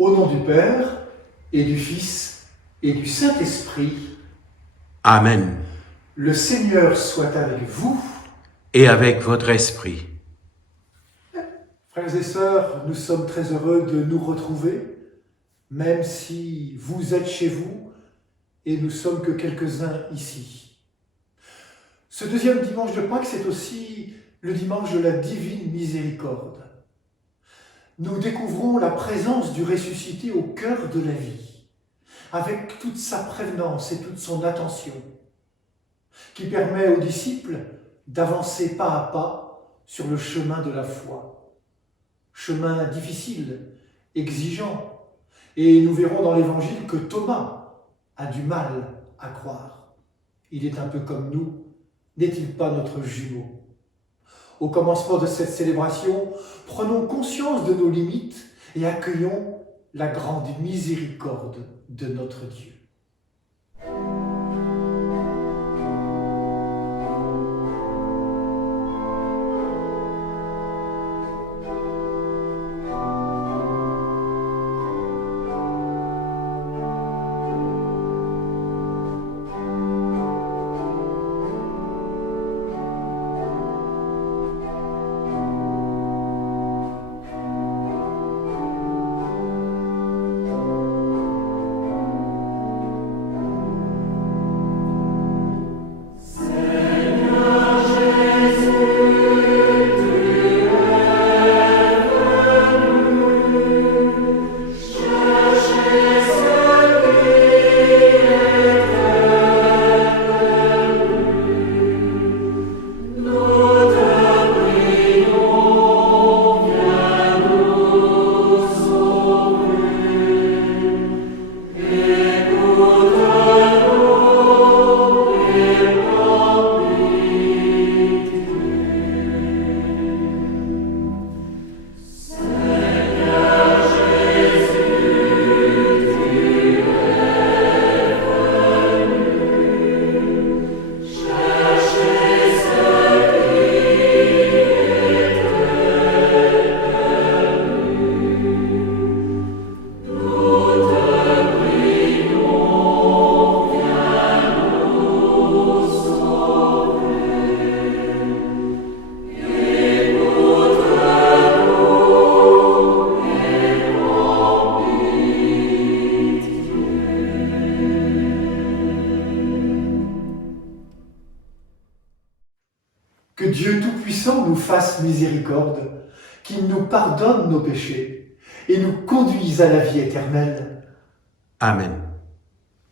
Au nom du Père, et du Fils, et du Saint-Esprit. Amen. Le Seigneur soit avec vous. Et avec votre esprit. Frères et sœurs, nous sommes très heureux de nous retrouver, même si vous êtes chez vous, et nous sommes que quelques-uns ici. Ce deuxième dimanche de Pâques, c'est aussi le dimanche de la divine miséricorde. Nous découvrons la présence du ressuscité au cœur de la vie, avec toute sa prévenance et toute son attention, qui permet aux disciples d'avancer pas à pas sur le chemin de la foi. Chemin difficile, exigeant, et nous verrons dans l'Évangile que Thomas a du mal à croire. Il est un peu comme nous, n'est-il pas notre jumeau ? Au commencement de cette célébration, prenons conscience de nos limites et accueillons la grande miséricorde de notre Dieu. Que Dieu Tout-Puissant nous fasse miséricorde, qu'il nous pardonne nos péchés et nous conduise à la vie éternelle. Amen.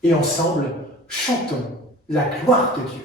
Et ensemble, chantons la gloire de Dieu.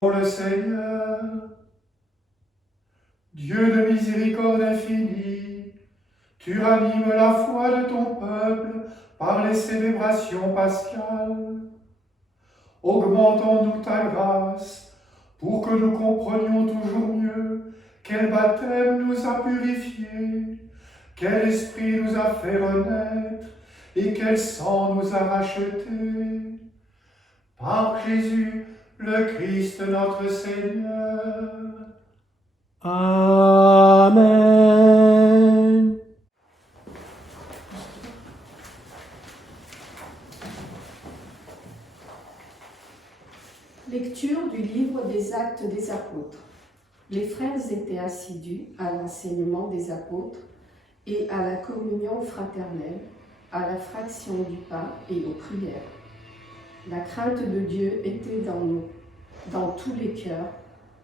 Pour le Seigneur, Dieu de miséricorde infinie, tu ranimes la foi de ton peuple par les célébrations pascales. Augmente en nous ta grâce, pour que nous comprenions toujours mieux quel baptême nous a purifiés, quel esprit nous a fait renaître et quel sang nous a rachetés. Par Jésus, le Christ notre Seigneur. Lecture du livre des Actes des Apôtres. Les frères étaient assidus à l'enseignement des apôtres et à la communion fraternelle, à la fraction du pain et aux prières. La crainte de Dieu était dans nous, dans tous les cœurs,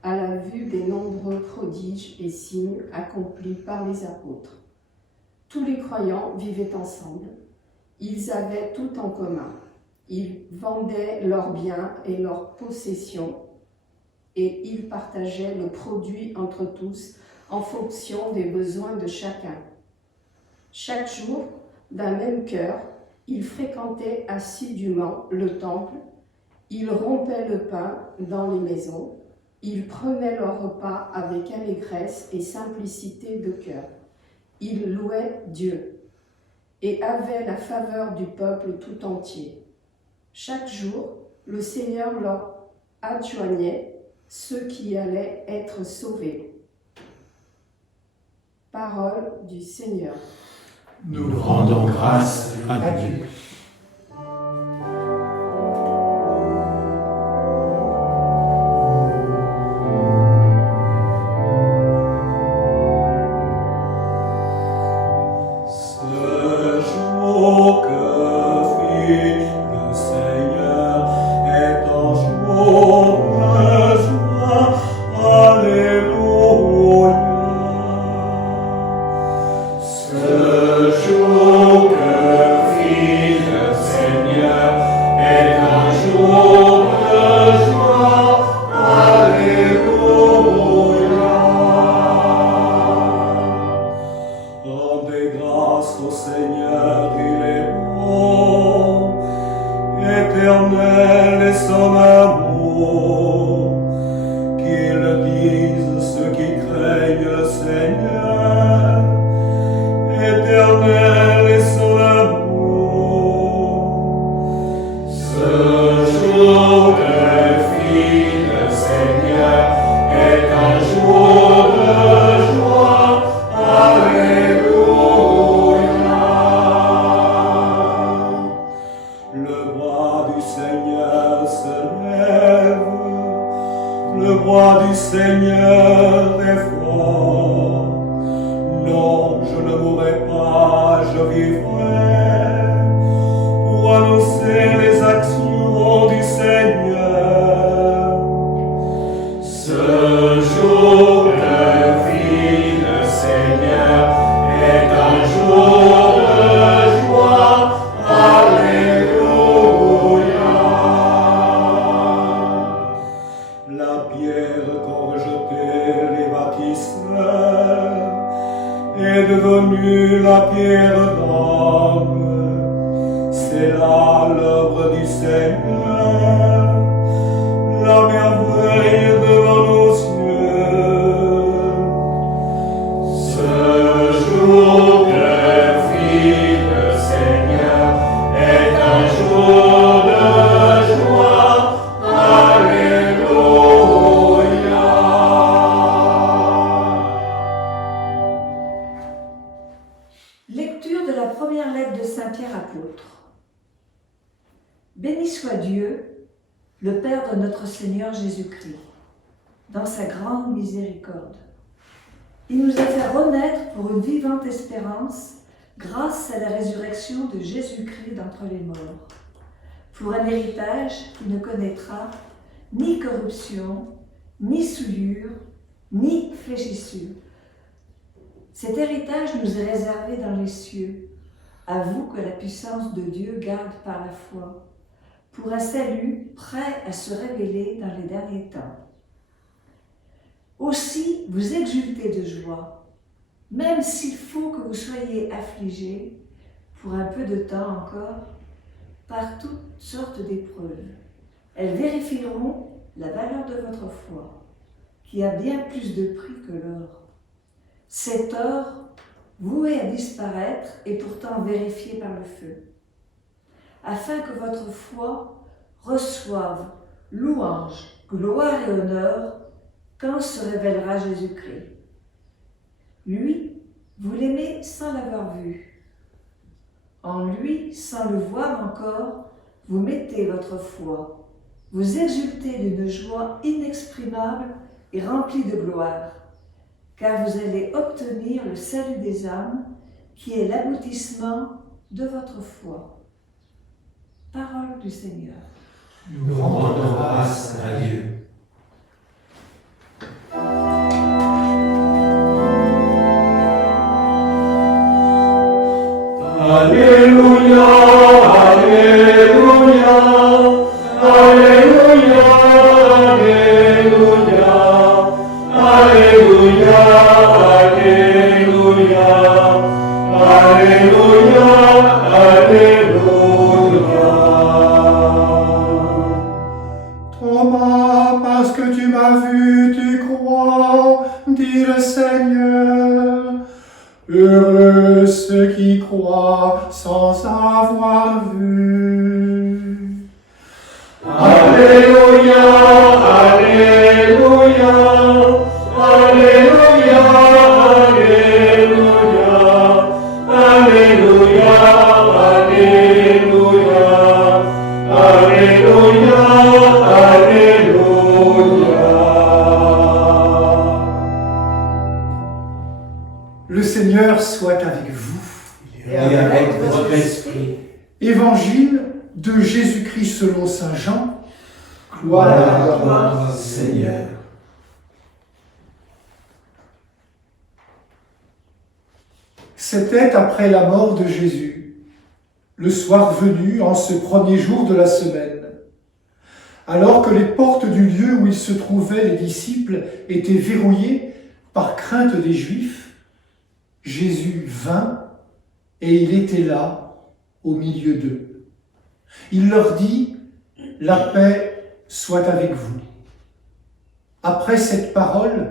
à la vue des nombreux prodiges et signes accomplis par les apôtres. Tous les croyants vivaient ensemble. Ils avaient tout en commun. Ils vendaient leurs biens et leurs possessions et ils partageaient le produit entre tous en fonction des besoins de chacun. Chaque jour, d'un même cœur, ils fréquentaient assidûment le temple, ils rompaient le pain dans les maisons, ils prenaient leur repas avec allégresse et simplicité de cœur. Ils louaient Dieu et avaient la faveur du peuple tout entier. Chaque jour, le Seigneur leur adjoignait ceux qui allaient être sauvés. Parole du Seigneur. Nous rendons grâce à Dieu. Lecture de la première lettre de Saint Pierre apôtre. Béni soit Dieu, le Père de notre Seigneur Jésus-Christ, dans sa grande miséricorde. Il nous a fait renaître pour une vivante espérance grâce à la résurrection de Jésus-Christ d'entre les morts, pour un héritage qui ne connaîtra ni corruption, ni souillure, ni fléchissure. Cet héritage nous est réservé dans les cieux, à vous que la puissance de Dieu garde par la foi, pour un salut prêt à se révéler dans les derniers temps. Aussi, vous exultez de joie, même s'il faut que vous soyez affligés, pour un peu de temps encore, par toutes sortes d'épreuves. Elles vérifieront la valeur de votre foi, qui a bien plus de prix que l'or. Cet or, voué à disparaître, est pourtant vérifié par le feu, afin que votre foi reçoive louange, gloire et honneur quand se révélera Jésus-Christ. Lui, vous l'aimez sans l'avoir vu. En lui, sans le voir encore, vous mettez votre foi. vous exultez d'une joie inexprimable et remplie de gloire, car vous allez obtenir le salut des âmes, qui est l'aboutissement de votre foi. Parole du Seigneur. Nous rendons grâce à Dieu. Alléluia, Alléluia, Alléluia, Alléluia, Alléluia, Alléluia, Alléluia, Alléluia. Thomas, parce que tu m'as vu, tu crois, dit le Seigneur. Heureux ceux qui croient sans avoir vu. Alléluia, Alléluia, Alléluia, Alléluia, Alléluia, Alléluia, Alléluia, Alléluia. Le Seigneur soit avec vous. Et avec votre esprit. Évangile de Jésus-Christ selon saint Jean. Gloire Gloire à toi, Seigneur. C'était après la mort de Jésus, le soir venu en ce premier jour de la semaine. Alors que les portes du lieu où ils se trouvaient, les disciples, étaient verrouillées par crainte des Juifs, Jésus vint et il était là, au milieu d'eux. Il leur dit, « La paix soit avec vous. » Après cette parole,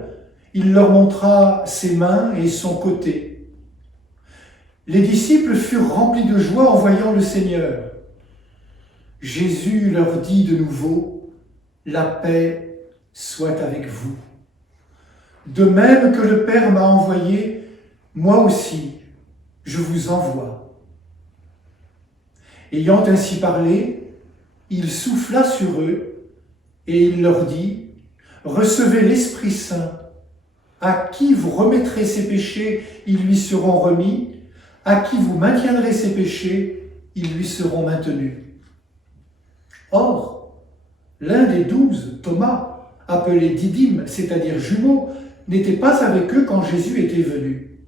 il leur montra ses mains et son côté. Les disciples furent remplis de joie en voyant le Seigneur. Jésus leur dit de nouveau, « La paix soit avec vous. De même que le Père m'a envoyé, moi aussi, je vous envoie. » Ayant ainsi parlé, il souffla sur eux et il leur dit, « Recevez l'Esprit Saint. À qui vous remettrez ses péchés, ils lui seront remis. À qui vous maintiendrez ses péchés, ils lui seront maintenus. » Or, l'un des 12, Thomas, appelé Didyme, c'est-à-dire jumeau, n'était pas avec eux quand Jésus était venu.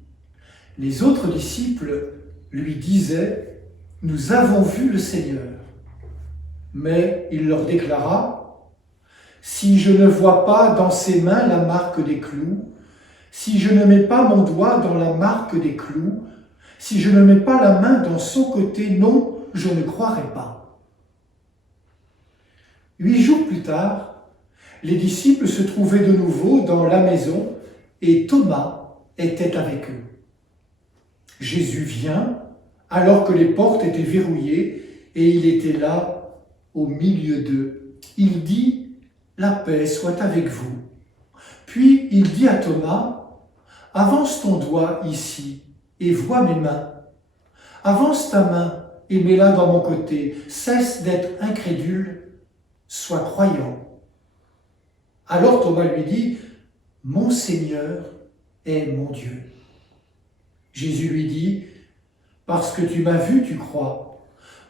Les autres disciples lui disaient, « Nous avons vu le Seigneur. » Mais il leur déclara, « Si je ne vois pas dans ses mains la marque des clous, si je ne mets pas mon doigt dans la marque des clous, si je ne mets pas la main dans son côté, non, je ne croirai pas. » 8 jours plus tard, les disciples se trouvaient de nouveau dans la maison et Thomas était avec eux. Jésus vient alors que les portes étaient verrouillées et il était là au milieu d'eux. Il dit, « La paix soit avec vous. » Puis il dit à Thomas, « Avance ton doigt ici et vois mes mains. Avance ta main et mets-la dans mon côté. Cesse d'être incrédule, sois croyant. » Alors Thomas lui dit, « Mon Seigneur est mon Dieu. » Jésus lui dit, « Parce que tu m'as vu, tu crois.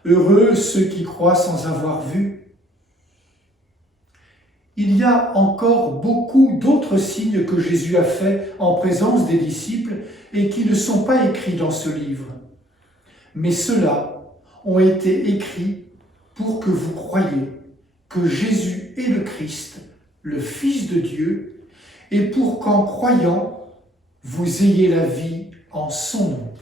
Heureux ceux qui croient sans avoir vu. » Il y a encore beaucoup d'autres signes que Jésus a faits en présence des disciples et qui ne sont pas écrits dans ce livre. Mais ceux-là ont été écrits pour que vous croyiez que Jésus est le Christ, le Fils de Dieu, et pour qu'en croyant, vous ayez la vie en son nom.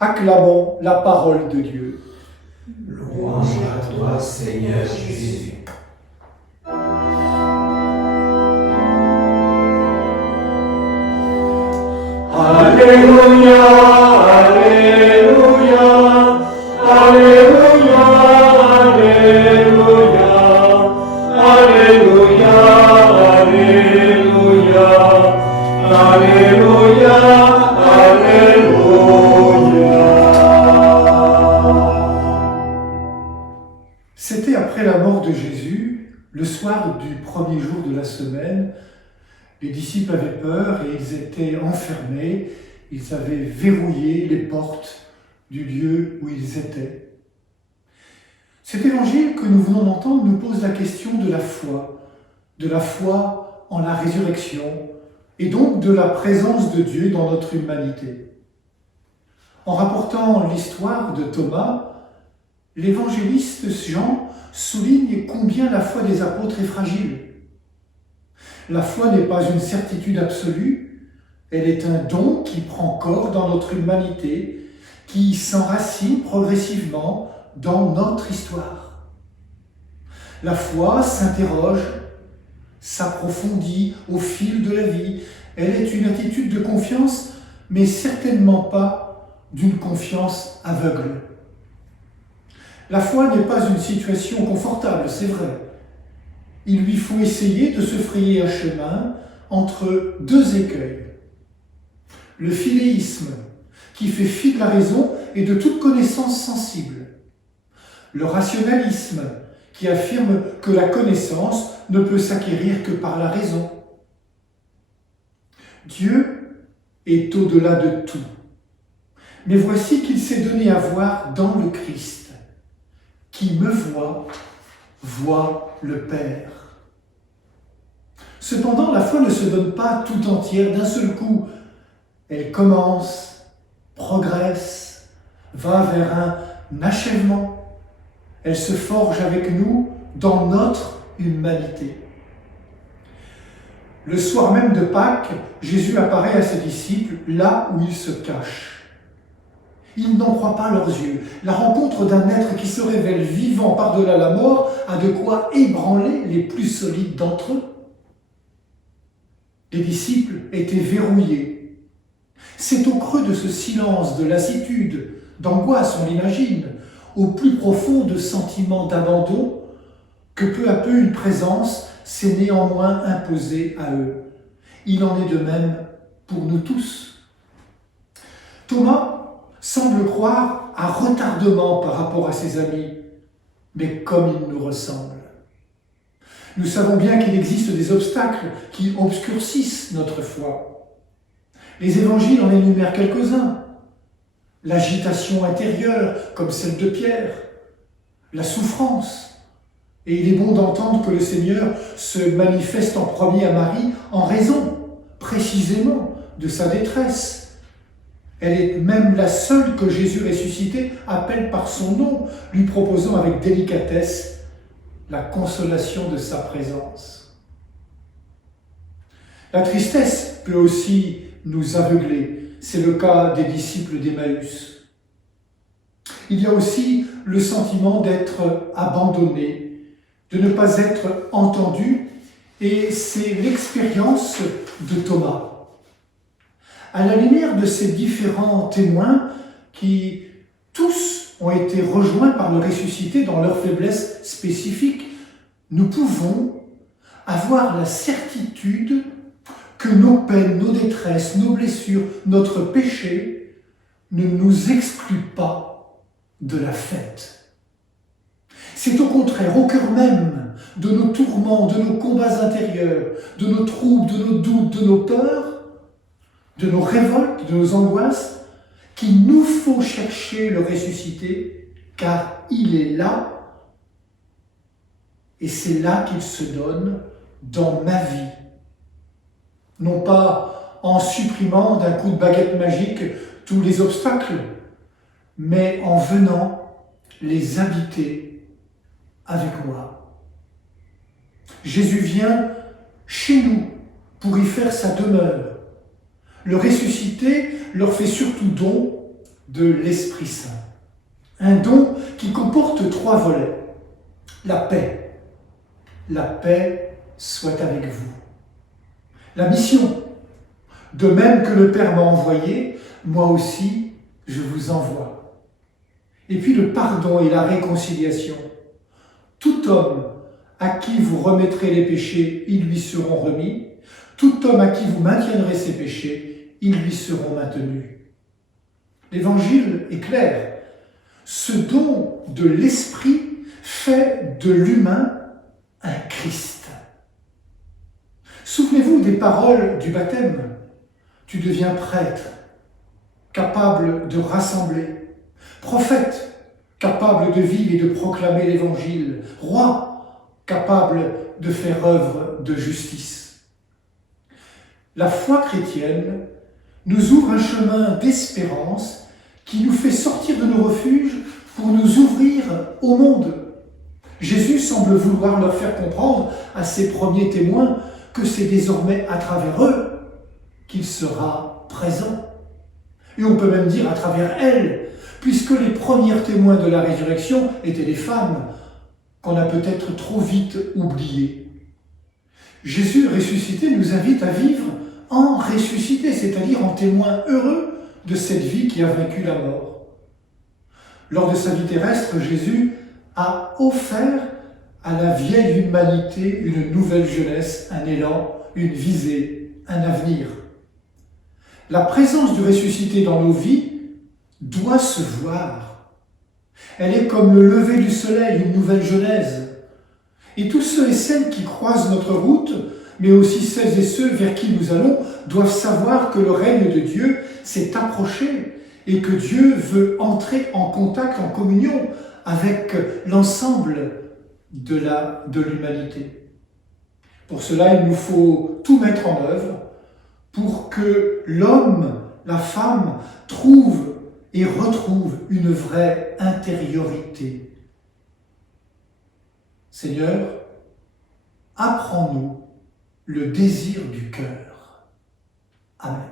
Acclamons la parole de Dieu. Louange à toi, Seigneur Jésus. Alléluia, Alléluia, Alléluia, Alléluia, Alléluia, Alléluia, Alléluia, Alléluia. Le soir du premier jour de la semaine, les disciples avaient peur et ils étaient enfermés. Ils avaient verrouillé les portes du lieu où ils étaient. Cet évangile que nous venons d'entendre nous pose la question de la foi en la résurrection et donc de la présence de Dieu dans notre humanité. En rapportant l'histoire de Thomas, l'évangéliste Jean souligne combien la foi des apôtres est fragile. La foi n'est pas une certitude absolue, elle est un don qui prend corps dans notre humanité, qui s'enracine progressivement dans notre histoire. La foi s'interroge, s'approfondit au fil de la vie. Elle est une attitude de confiance, mais certainement pas d'une confiance aveugle. La foi n'est pas une situation confortable, c'est vrai. Il lui faut essayer de se frayer un chemin entre deux écueils. Le philéisme, qui fait fi de la raison et de toute connaissance sensible. Le rationalisme, qui affirme que la connaissance ne peut s'acquérir que par la raison. Dieu est au-delà de tout. Mais voici qu'il s'est donné à voir dans le Christ. Qui me voit, voit le Père. Cependant, la foi ne se donne pas tout entière d'un seul coup. Elle commence, progresse, va vers un achèvement. Elle se forge avec nous dans notre humanité. Le soir même de Pâques, Jésus apparaît à ses disciples là où ils se cachent. Ils n'en croient pas leurs yeux. La rencontre d'un être qui se révèle vivant par-delà la mort a de quoi ébranler les plus solides d'entre eux. Les disciples étaient verrouillés. C'est au creux de ce silence, de lassitude, d'angoisse, on l'imagine, au plus profond de sentiments d'abandon, que peu à peu une présence s'est néanmoins imposée à eux. Il en est de même pour nous tous. Thomas semble croire à retardement par rapport à ses amis, mais comme il nous ressemble. Nous savons bien qu'il existe des obstacles qui obscurcissent notre foi. Les évangiles en énumèrent quelques-uns. L'agitation intérieure, comme celle de Pierre, la souffrance. Et il est bon d'entendre que le Seigneur se manifeste en premier à Marie en raison, précisément, de sa détresse. Elle est même la seule que Jésus ressuscité appelle par son nom, lui proposant avec délicatesse la consolation de sa présence. La tristesse peut aussi nous aveugler. C'est le cas des disciples d'Emmaüs. Il y a aussi le sentiment d'être abandonné, de ne pas être entendu, et c'est l'expérience de Thomas. À la lumière de ces différents témoins qui tous ont été rejoints par le ressuscité dans leur faiblesse spécifique, nous pouvons avoir la certitude que nos peines, nos détresses, nos blessures, notre péché ne nous excluent pas de la fête. C'est au contraire au cœur même de nos tourments, de nos combats intérieurs, de nos troubles, de nos doutes, de nos peurs, de nos révoltes, de nos angoisses, qu'il nous faut chercher le ressuscité, car il est là, et c'est là qu'il se donne dans ma vie. Non pas en supprimant d'un coup de baguette magique tous les obstacles, mais en venant les habiter avec moi. Jésus vient chez nous pour y faire sa demeure. Le ressuscité leur fait surtout don de l'Esprit Saint. Un don qui comporte 3 volets. La paix. La paix soit avec vous. La mission. De même que le Père m'a envoyé, moi aussi je vous envoie. Et puis le pardon et la réconciliation. Tout homme à qui vous remettrez les péchés, ils lui seront remis. Tout homme à qui vous maintiendrez ses péchés, ils lui seront maintenus. L'Évangile est clair. Ce don de l'Esprit fait de l'humain un Christ. Souvenez-vous des paroles du baptême. Tu deviens prêtre, capable de rassembler, prophète, capable de vivre et de proclamer l'Évangile, roi, capable de faire œuvre de justice. La foi chrétienne nous ouvre un chemin d'espérance qui nous fait sortir de nos refuges pour nous ouvrir au monde. Jésus semble vouloir leur faire comprendre à ses premiers témoins que c'est désormais à travers eux qu'il sera présent. Et on peut même dire à travers elles, puisque les premiers témoins de la résurrection étaient les femmes, qu'on a peut-être trop vite oubliées. Jésus ressuscité nous invite à vivre en ressuscité, c'est-à-dire en témoin heureux de cette vie qui a vaincu la mort. Lors de sa vie terrestre, Jésus a offert à la vieille humanité une nouvelle jeunesse, un élan, une visée, un avenir. La présence du ressuscité dans nos vies doit se voir. Elle est comme le lever du soleil, une nouvelle genèse. Et tous ceux et celles qui croisent notre route, mais aussi celles et ceux vers qui nous allons, doivent savoir que le règne de Dieu s'est approché et que Dieu veut entrer en contact, en communion avec l'ensemble de l'humanité. Pour cela, il nous faut tout mettre en œuvre pour que l'homme, la femme, trouve et retrouve une vraie intériorité. Seigneur, apprends-nous le désir du cœur. Amen.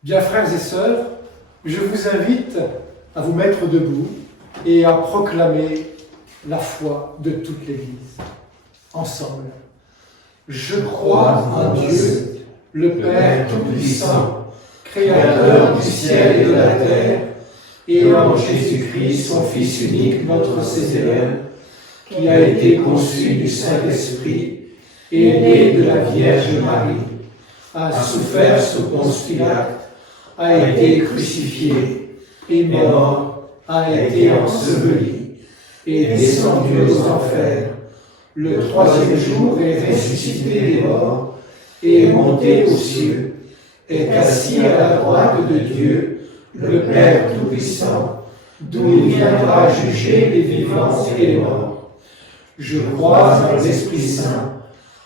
Bien, frères et sœurs, je vous invite à vous mettre debout et à proclamer la foi de toute l'Église. Ensemble. Je crois en Dieu, le Père Tout-Puissant, Créateur du ciel et de la terre, et en Jésus-Christ, son Fils unique, notre Seigneur, qui a été conçu du Saint-Esprit et né de la Vierge Marie, a souffert sous Ponce Pilate, a été crucifié, est mort, a été enseveli, est descendu aux enfers, le troisième jour est ressuscité des morts, et est monté aux cieux, est assis à la droite de Dieu, le Père Tout-Puissant, d'où il viendra juger les vivants et les morts. Je crois en l'Esprit Saint,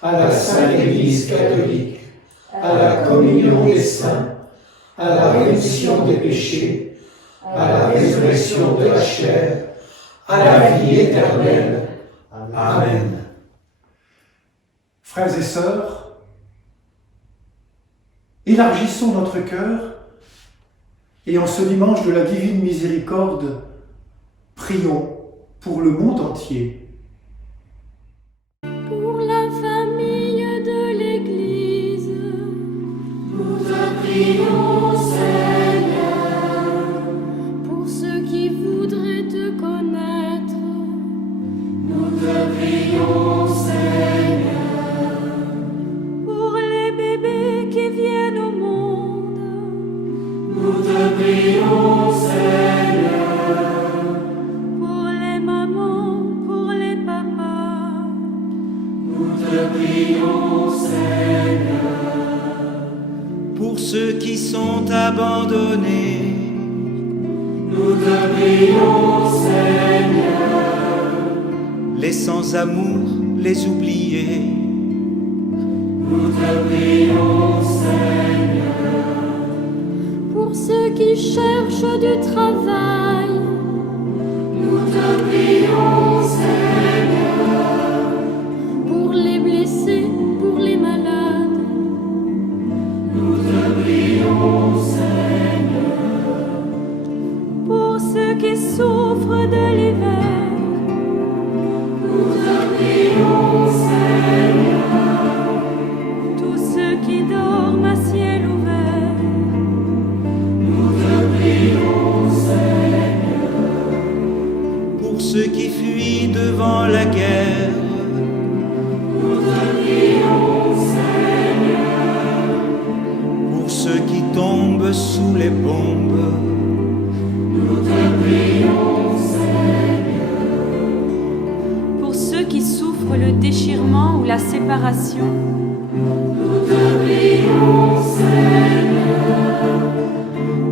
à la Sainte Église catholique, à la communion des saints, à la rémission des péchés, à la résurrection de la chair, à la vie éternelle. Amen. Frères et sœurs, élargissons notre cœur et en ce dimanche de la Divine Miséricorde, prions pour le monde entier. Pour la famille de l'Église, nous te prions, Seigneur. Pour ceux qui voudraient te connaître, nous te prions, Seigneur. Pour les bébés qui viennent au monde, nous te prions, Seigneur. Pour les mamans, pour les papas, nous te prions, Seigneur. Pour ceux qui sont abandonnés, Nous te prions, Seigneur. les sans-amour, les oubliés, Nous te prions, Seigneur. Pour ceux qui cherchent du travail, nous te prions, Seigneur. Pour les blessés, pour les malades, nous te prions, Seigneur. Pour ceux qui souffrent de l'hiver, nous te prions, Seigneur. Tous devant la guerre. Nous te prions, Seigneur. Pour ceux qui tombent sous les bombes. Nous te prions, Seigneur. Pour ceux qui souffrent le déchirement ou la séparation. Nous te prions, Seigneur.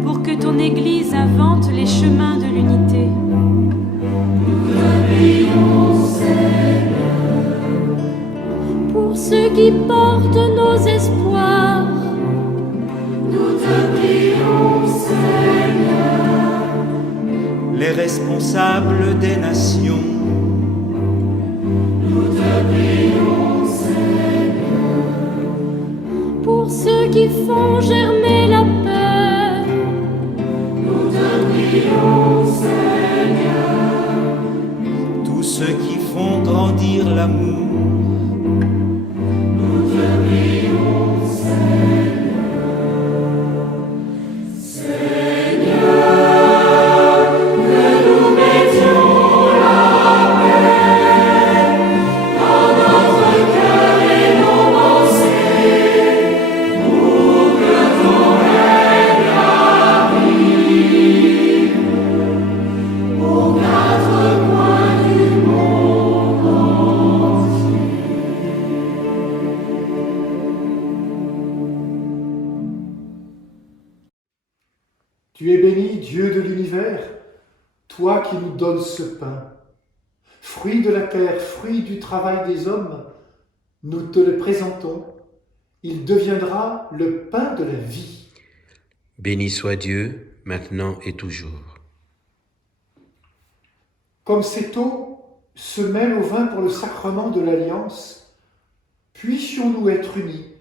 Pour que ton Église invente les chemins de l'unité. Nous te prions, Seigneur. Pour ceux qui portent nos espoirs. Nous te prions, Seigneur. Les responsables des nations. Nous te prions, Seigneur. Pour ceux qui font germer la peur. Nous te prions, Seigneur. Tous ceux qui font grandir l'amour. Nous te prions, Seigneur. Tu es béni, Dieu de l'univers, toi qui nous donnes ce pain. Fruit de la terre, fruit du travail des hommes, nous te le présentons. Il deviendra le pain de la vie. Béni soit Dieu, maintenant et toujours. Comme cette eau se mêle au vin pour le sacrement de l'alliance, puissions-nous être unis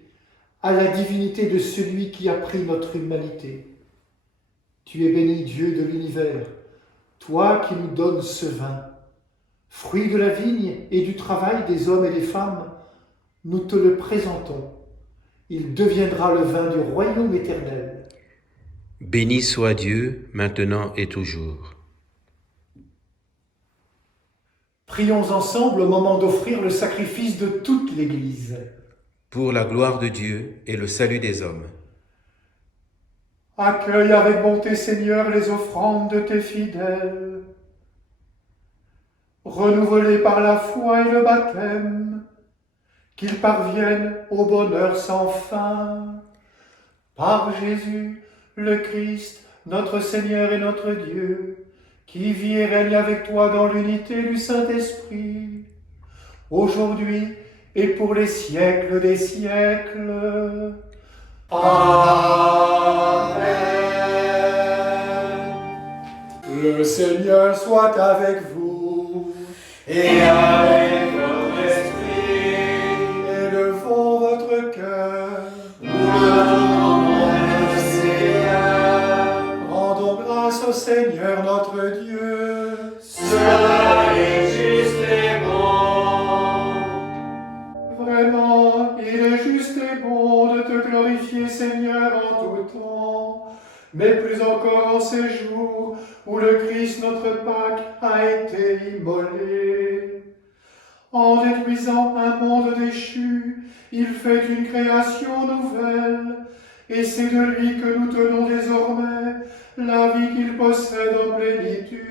à la divinité de celui qui a pris notre humanité. Tu es béni, Dieu de l'univers, toi qui nous donnes ce vin. Fruit de la vigne et du travail des hommes et des femmes, nous te le présentons. Il deviendra le vin du royaume éternel. Béni soit Dieu, maintenant et toujours. Prions ensemble au moment d'offrir le sacrifice de toute l'Église. Pour la gloire de Dieu et le salut des hommes. Accueille avec bonté, Seigneur, les offrandes de tes fidèles. Renouvelés par la foi et le baptême, qu'ils parviennent au bonheur sans fin. Par Jésus, le Christ, notre Seigneur et notre Dieu, qui vit et règne avec toi dans l'unité du Saint-Esprit, aujourd'hui et pour les siècles des siècles. Amen. Le Seigneur soit avec vous. Et avec votre esprit. Élevons votre cœur. Nous l'adorons le Seigneur. Rendons grâce au Seigneur notre Dieu. Cela est juste et bon. Vraiment, il est juste et bon de te glorifier, Seigneur, en tout temps, mais plus encore en ces jours où le Christ, notre Pâque, a été immolé. En détruisant un monde déchu, il fait une création nouvelle, et c'est de lui que nous tenons désormais la vie qu'il possède en plénitude.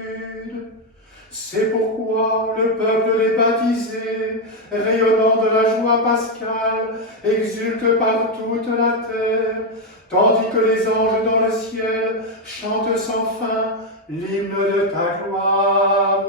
C'est pourquoi le peuple des baptisés, rayonnant de la joie pascale, exulte par toute la terre, tandis que les anges dans le ciel chantent sans fin l'hymne de ta gloire.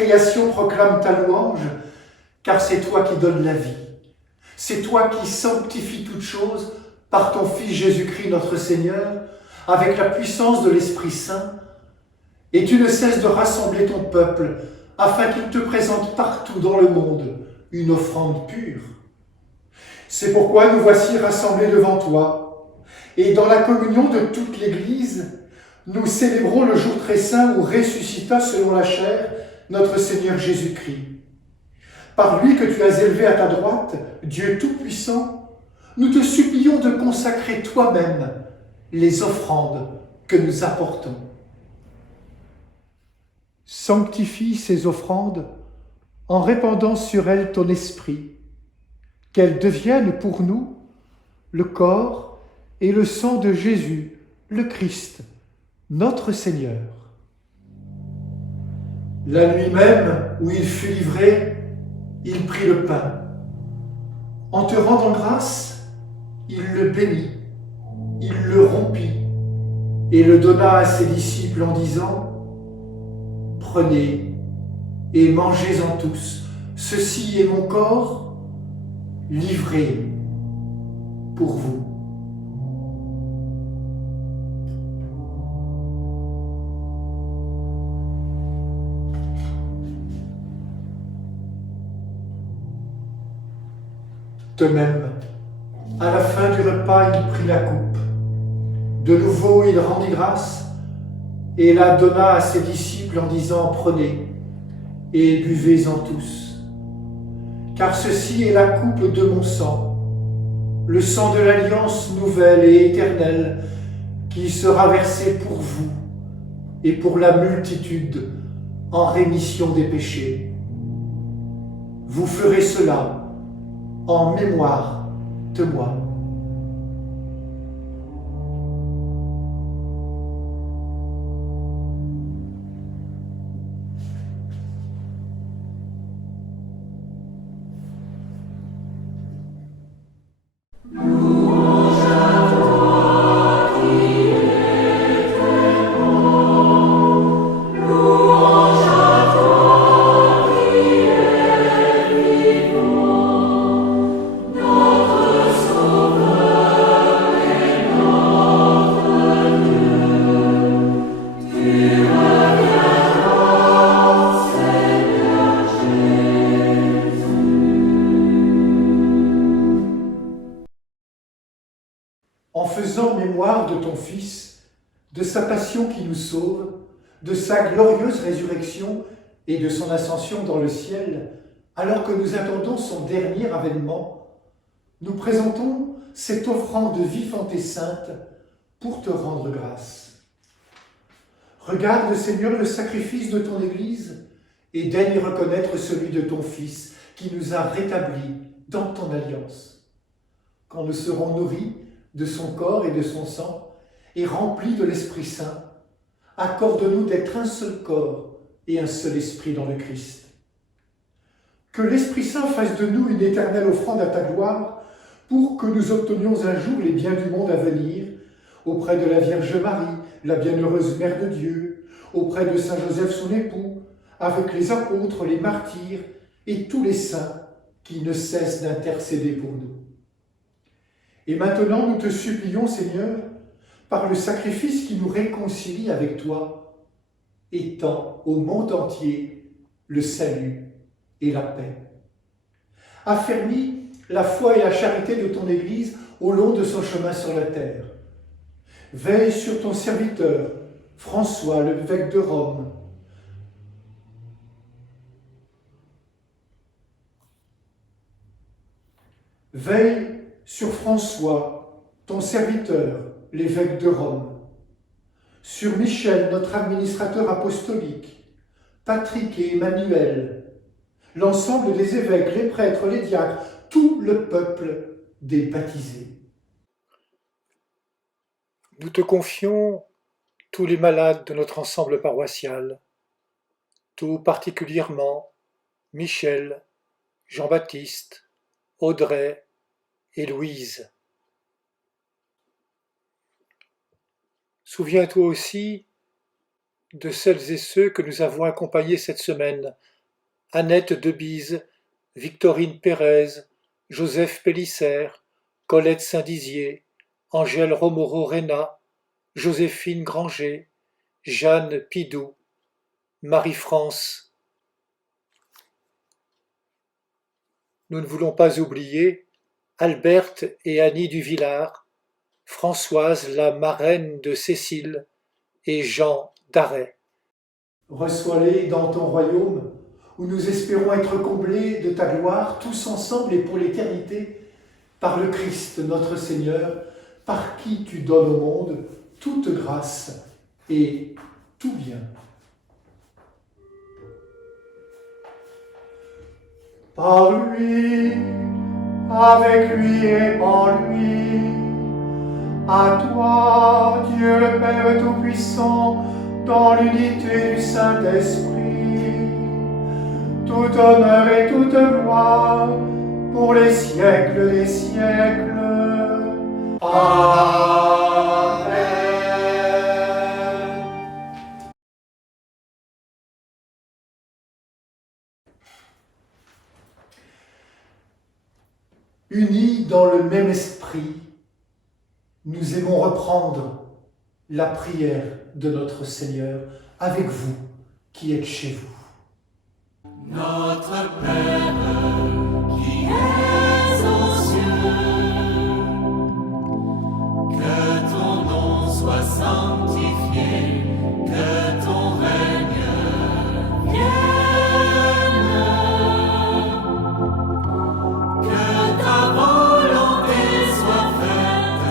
création proclame ta louange, car c'est toi qui donnes la vie. C'est toi qui sanctifies toutes choses par ton Fils Jésus-Christ notre Seigneur, avec la puissance de l'Esprit Saint, et tu ne cesses de rassembler ton peuple afin qu'il te présente partout dans le monde une offrande pure. C'est pourquoi nous voici rassemblés devant toi, et dans la communion de toute l'Église, nous célébrons le jour très saint où ressuscita selon la chair notre Seigneur Jésus-Christ. Par lui que tu as élevé à ta droite, Dieu Tout-Puissant, nous te supplions de consacrer toi-même les offrandes que nous apportons. Sanctifie ces offrandes en répandant sur elles ton esprit, qu'elles deviennent pour nous le corps et le sang de Jésus, le Christ, notre Seigneur. La nuit même où il fut livré, il prit le pain. En te rendant grâce, il le bénit, il le rompit et le donna à ses disciples en disant : « Prenez et mangez-en tous, ceci est mon corps livré pour vous. » De même, à la fin du repas, il prit la coupe. De nouveau, il rendit grâce et la donna à ses disciples en disant : « Prenez et buvez-en tous. Car ceci est la coupe de mon sang, le sang de l'alliance nouvelle et éternelle qui sera versé pour vous et pour la multitude en rémission des péchés. Vous ferez cela en mémoire de moi. » En faisant mémoire de ton Fils, de sa passion qui nous sauve, de sa glorieuse résurrection et de son ascension dans le ciel, alors que nous attendons son dernier avènement, nous présentons cette offrande vivante et sainte pour te rendre grâce. Regarde, Seigneur, le sacrifice de ton Église et daigne reconnaître celui de ton Fils qui nous a rétablis dans ton alliance. Quand nous serons nourris de son corps et de son sang, et remplis de l'Esprit Saint, accorde-nous d'être un seul corps et un seul esprit dans le Christ. Que l'Esprit Saint fasse de nous une éternelle offrande à ta gloire, pour que nous obtenions un jour les biens du monde à venir, auprès de la Vierge Marie, la bienheureuse Mère de Dieu, auprès de Saint Joseph son époux, avec les apôtres, les martyrs et tous les saints qui ne cessent d'intercéder pour nous. Et maintenant, nous te supplions, Seigneur, par le sacrifice qui nous réconcilie avec toi, étends au monde entier le salut et la paix. Affermis la foi et la charité de ton Église au long de son chemin sur la terre. Veille sur ton serviteur, François, l'évêque de Rome. Veille sur François, ton serviteur, l'évêque de Rome, sur Michel, notre administrateur apostolique, Patrick et Emmanuel, l'ensemble des évêques, les prêtres, les diacres, tout le peuple des baptisés. Nous te confions tous les malades de notre ensemble paroissial, tout particulièrement Michel, Jean-Baptiste, Audrey et Louise. Souviens-toi aussi de celles et ceux que nous avons accompagnés cette semaine Annette Debise, Victorine Pérez, Joseph Pélissère, Colette Saint-Dizier, Angèle Romoro-Réna, Joséphine Granger, Jeanne Pidou, Marie-France. Nous ne voulons pas oublier Alberte et Annie Duvillard, Françoise la marraine de Cécile et Jean d'Arrêt. Reçois-les dans ton royaume, où nous espérons être comblés de ta gloire, tous ensemble et pour l'éternité, par le Christ notre Seigneur, par qui tu donnes au monde toute grâce et tout bien. Par lui, avec lui et en lui, à toi, Dieu le Père Tout-Puissant, dans l'unité du Saint-Esprit, tout honneur et toute gloire pour les siècles des siècles. Amen. Unis dans le même esprit, nous aimons reprendre la prière de notre Seigneur avec vous qui êtes chez vous. Notre Père qui es aux cieux, que ton nom soit sanctifié, que ton règne vienne, que ta volonté soit faite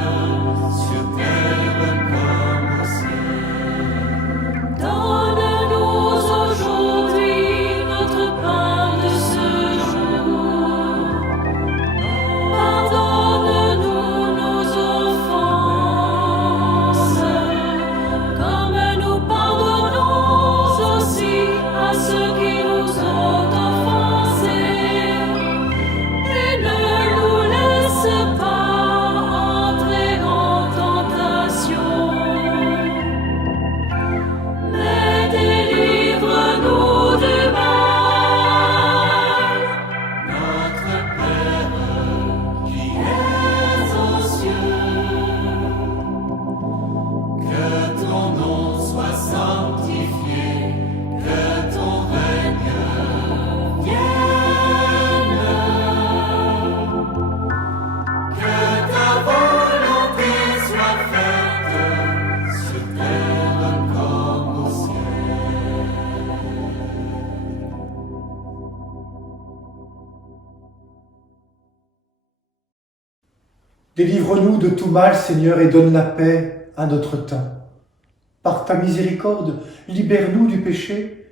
sur terre comme au ciel. Donne-nous aujourd'hui notre pain de ce jour. Pardonne-nous nos offenses, comme nous pardonnons aussi à ceux qui nous ont offensés. Et ne nous laisse pas entrer en tentation, mais délivre-nous du mal. Notre Père qui es aux cieux, que ton nom soit sanctifié, que ton règne vienne, que ta volonté soit faite sur terre comme au ciel. Délivre-nous de tout mal, Seigneur, et donne la paix à notre temps. Par ta miséricorde, libère-nous du péché.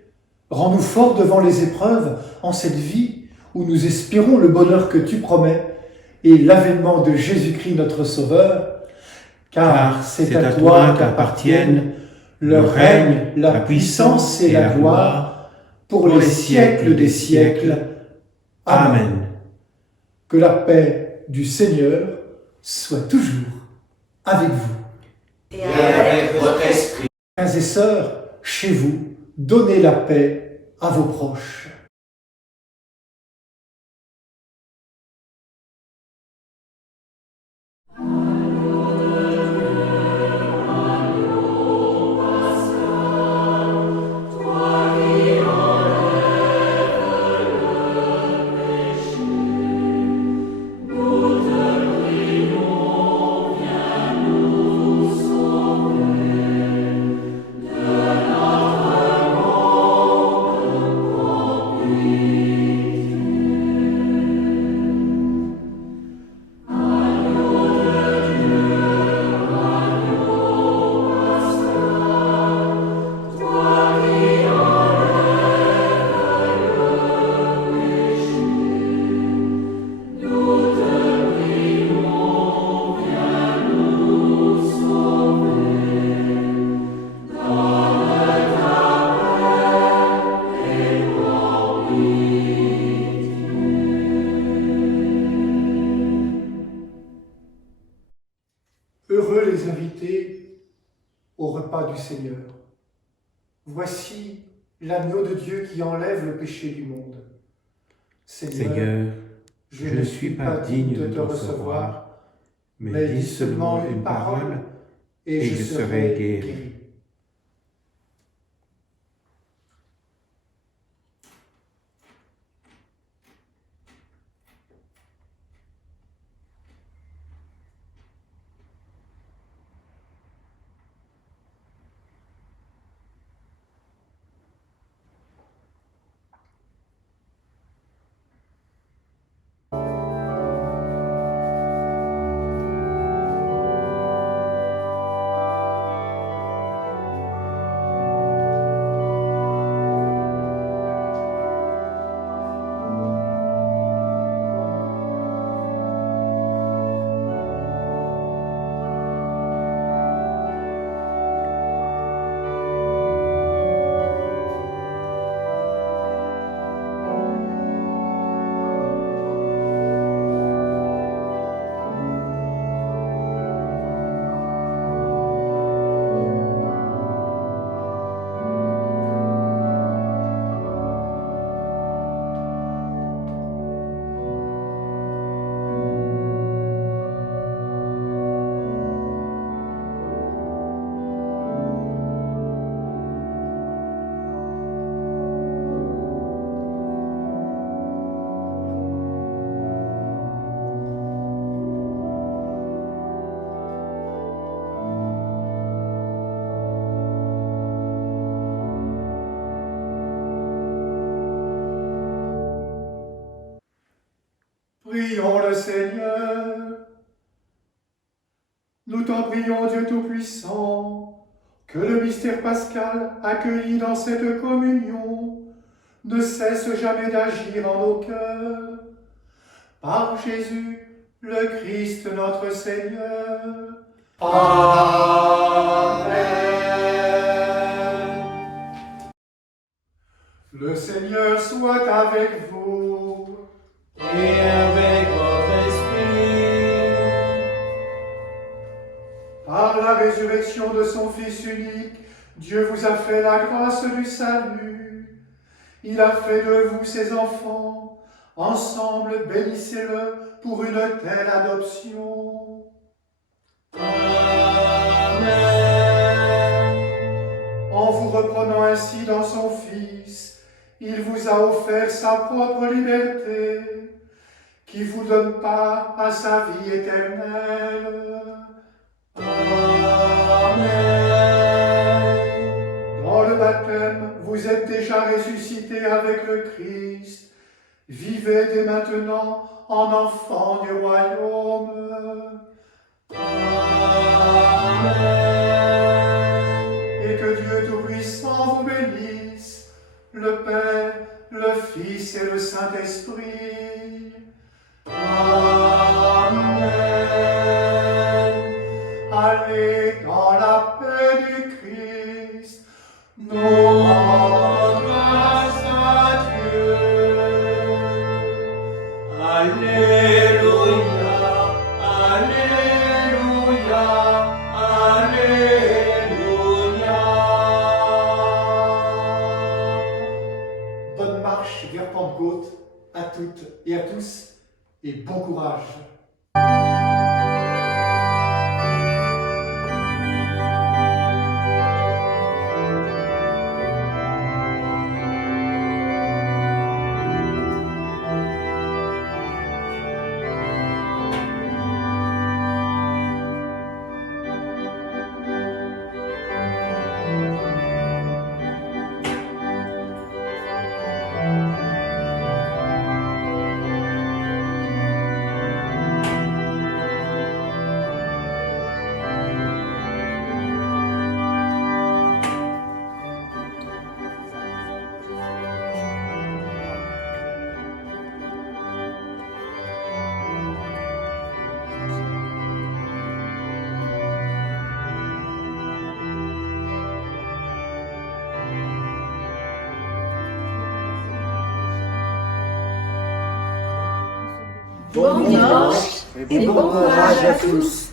Rends-nous forts devant les épreuves en cette vie où nous espérons le bonheur que tu promets et l'avènement de Jésus-Christ notre Sauveur. Car c'est à toi qu'appartiennent le règne, la puissance et la gloire pour les siècles des siècles. Amen. Que la paix du Seigneur soit toujours avec vous. Et avec votre esprit. Frères et sœurs, chez vous, donnez la paix à vos proches. Heureux les invités au repas du Seigneur. Voici l'agneau de Dieu qui enlève le péché du monde. Seigneur, je ne suis pas digne de te recevoir, mais dis seulement une parole et je serai guéri. Prions le Seigneur. Nous t'en prions, Dieu Tout-Puissant, que le mystère pascal accueilli dans cette communion ne cesse jamais d'agir en nos cœurs. Par Jésus, le Christ notre Seigneur. Amen. Le Seigneur soit avec vous. Et avec votre esprit. Par la résurrection de son Fils unique, Dieu vous a fait la grâce du salut. Il a fait de vous ses enfants. Ensemble, bénissez-le pour une telle adoption. Amen. En vous reprenant ainsi dans son Fils, il vous a offert sa propre liberté, qui vous donne part à sa vie éternelle. Amen. Dans le baptême, vous êtes déjà ressuscités avec le Christ. Vivez dès maintenant en enfants du royaume. Amen. Et que Dieu Tout-Puissant vous bénisse, le Père, le Fils et le Saint-Esprit. Amen. Allez dans la paix du Christ. Nous rendons grâce à Dieu. Alléluia, Alléluia, Alléluia. Bonne marche vers Pentecôte à toutes et à tous, et bon courage. Bon dimanche et bon courage à tous.